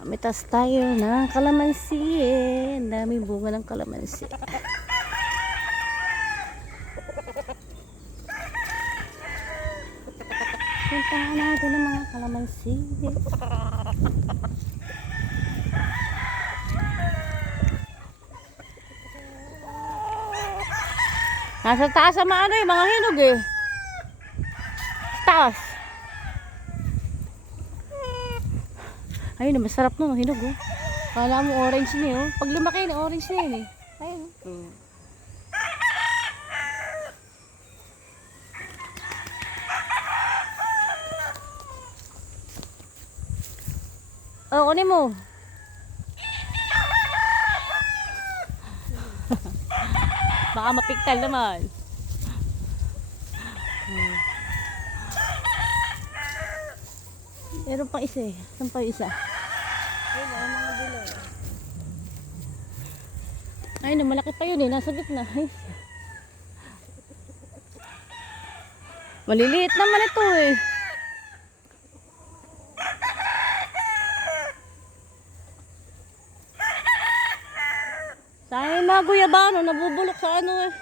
Mitas tayo ng kalamansi eh. Ang daming bunga ng kalamansi. Puntahan natin ang mga kalamansi. Nasa taas ang mga hinog eh. Taas. Ayun, masarap no, hinog oh. Kala mo orange na oh. Pag lumaki na orange na yun eh. Ayun. Oh, kunin mo. Baka mapiktal naman. Meron pang isa eh. Saan pa isa? Ayun, mga dilaw. Ay, no, malaki pa yun eh. Nasa gitna. Ay. Maliliit naman ito eh. Sayang mga guyabano, nabubulok sa ano eh.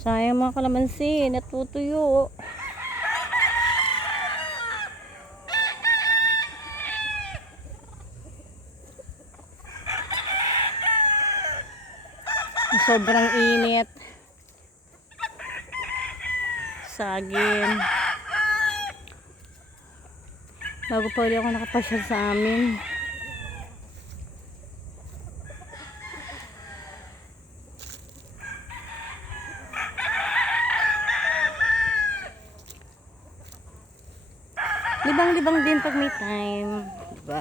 Sayang mga kalamansi, natutuyo. Sobrang init. Saging. Bago pa ulit ako nakapasyal sa amin. Libang-libang din pag may time. Diba?